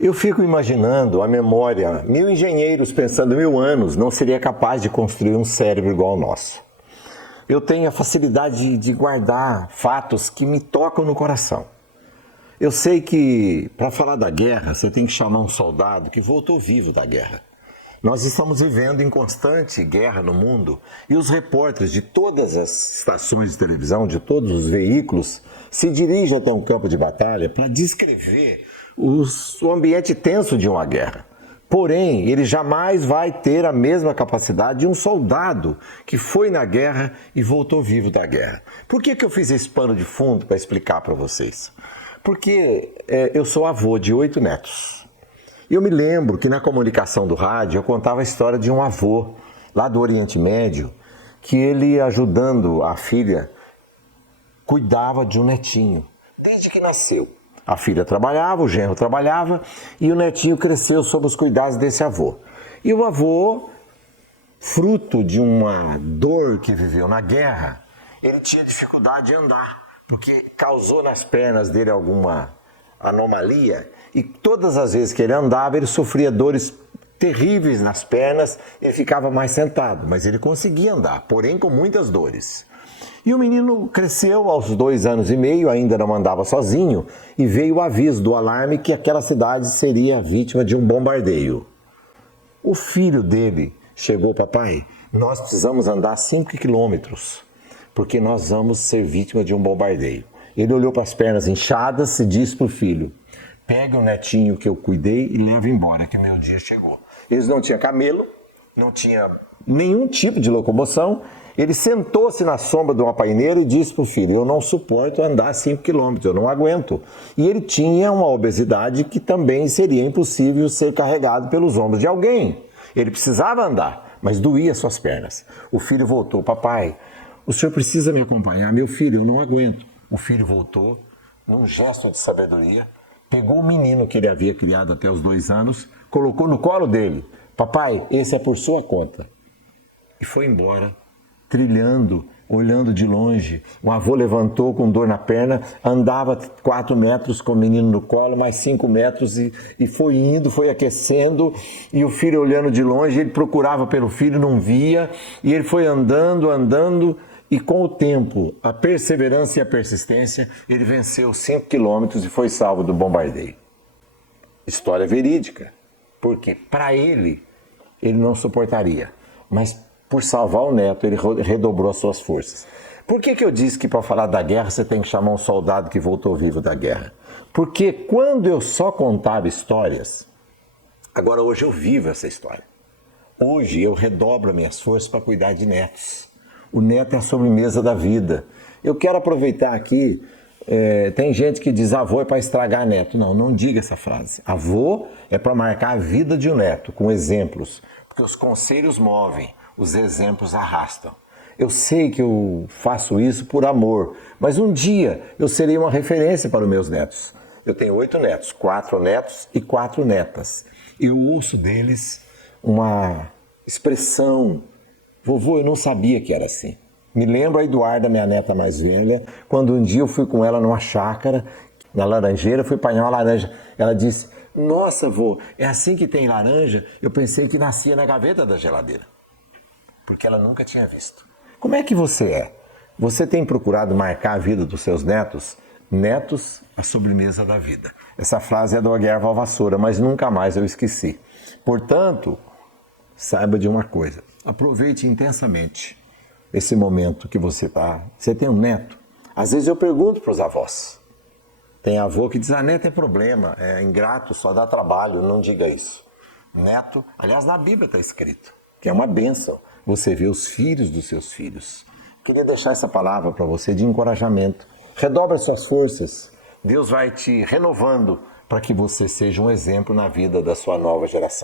Eu fico imaginando a memória, 1000 engenheiros pensando 1000 anos não seria capaz de construir um cérebro igual ao nosso. Eu tenho a facilidade de guardar fatos que me tocam no coração. Eu sei que para falar da guerra você tem que chamar um soldado que voltou vivo da guerra. Nós estamos vivendo em constante guerra no mundo e os repórteres de todas as estações de televisão, de todos os veículos, se dirigem até um campo de batalha para descrever o ambiente tenso de uma guerra. Porém, ele jamais vai ter a mesma capacidade de um soldado que foi na guerra e voltou vivo da guerra. Por que eu fiz esse pano de fundo para explicar para vocês? Porque eu sou avô de 8 netos. Eu me lembro que na comunicação do rádio eu contava a história de um avô lá do Oriente Médio que ele, ajudando a filha, cuidava de um netinho desde que nasceu. A filha trabalhava, o genro trabalhava e o netinho cresceu sob os cuidados desse avô. E o avô, fruto de uma dor que viveu na guerra, ele tinha dificuldade de andar, porque causou nas pernas dele alguma anomalia e todas as vezes que ele andava ele sofria dores terríveis nas pernas e ficava mais sentado, mas ele conseguia andar, porém com muitas dores. E o menino cresceu aos 2 anos e meio, ainda não andava sozinho, e veio o aviso do alarme que aquela cidade seria vítima de um bombardeio. O filho dele chegou: papai, nós precisamos andar 5 quilômetros, porque nós vamos ser vítima de um bombardeio. Ele olhou para as pernas inchadas e disse para o filho: pega o netinho que eu cuidei e leva embora, que meu dia chegou. Eles não tinham camelo, não tinha nenhum tipo de locomoção. Ele sentou-se na sombra de uma paineira e disse para o filho: eu não suporto andar 5 quilômetros, eu não aguento. E ele tinha uma obesidade que também seria impossível ser carregado pelos ombros de alguém. Ele precisava andar, mas doía suas pernas. O filho voltou: papai, o senhor precisa me acompanhar. Meu filho, eu não aguento. O filho voltou, num gesto de sabedoria, pegou o menino que ele havia criado até os 2 anos, colocou no colo dele: papai, esse é por sua conta. E foi embora, trilhando, olhando de longe. O avô levantou com dor na perna, andava 4 metros com o menino no colo, mais 5 metros e foi indo, foi aquecendo. E o filho olhando de longe, ele procurava pelo filho, não via. E ele foi andando, andando. E com o tempo, a perseverança e a persistência, ele venceu 5 quilômetros e foi salvo do bombardeio. História verídica. Porque para ele não suportaria. Mas por salvar o neto, ele redobrou as suas forças. Por que eu disse que para falar da guerra você tem que chamar um soldado que voltou vivo da guerra? Porque quando eu só contava histórias, agora hoje eu vivo essa história. Hoje eu redobro minhas forças para cuidar de netos. O neto é a sobremesa da vida. Eu quero aproveitar aqui, tem gente que diz avô é para estragar neto. Não, não diga essa frase. Avô é para marcar a vida de um neto, com exemplos. Porque os conselhos movem, os exemplos arrastam. Eu sei que eu faço isso por amor, mas um dia eu serei uma referência para os meus netos. Eu tenho 8 netos, 4 netos e 4 netas. Eu ouço deles uma expressão: vovô, eu não sabia que era assim. Me lembro a Eduarda, minha neta mais velha, quando um dia eu fui com ela numa chácara, na laranjeira, fui apanhar uma laranja. Ela disse: nossa, vô, é assim que tem laranja? Eu pensei que nascia na gaveta da geladeira. Porque ela nunca tinha visto. Como é que você é? Você tem procurado marcar a vida dos seus netos? Netos, a sobremesa da vida. Essa frase é do Aguiar Valvassoura, mas nunca mais eu esqueci. Portanto, saiba de uma coisa. Aproveite intensamente esse momento que você está. Você tem um neto? Às vezes eu pergunto para os avós. Tem avô que diz: neto é problema, é ingrato, só dá trabalho. Não diga isso. Neto, aliás, na Bíblia está escrito que é uma bênção você vê os filhos dos seus filhos. Queria deixar essa palavra para você de encorajamento. Redobre suas forças. Deus vai te renovando para que você seja um exemplo na vida da sua nova geração.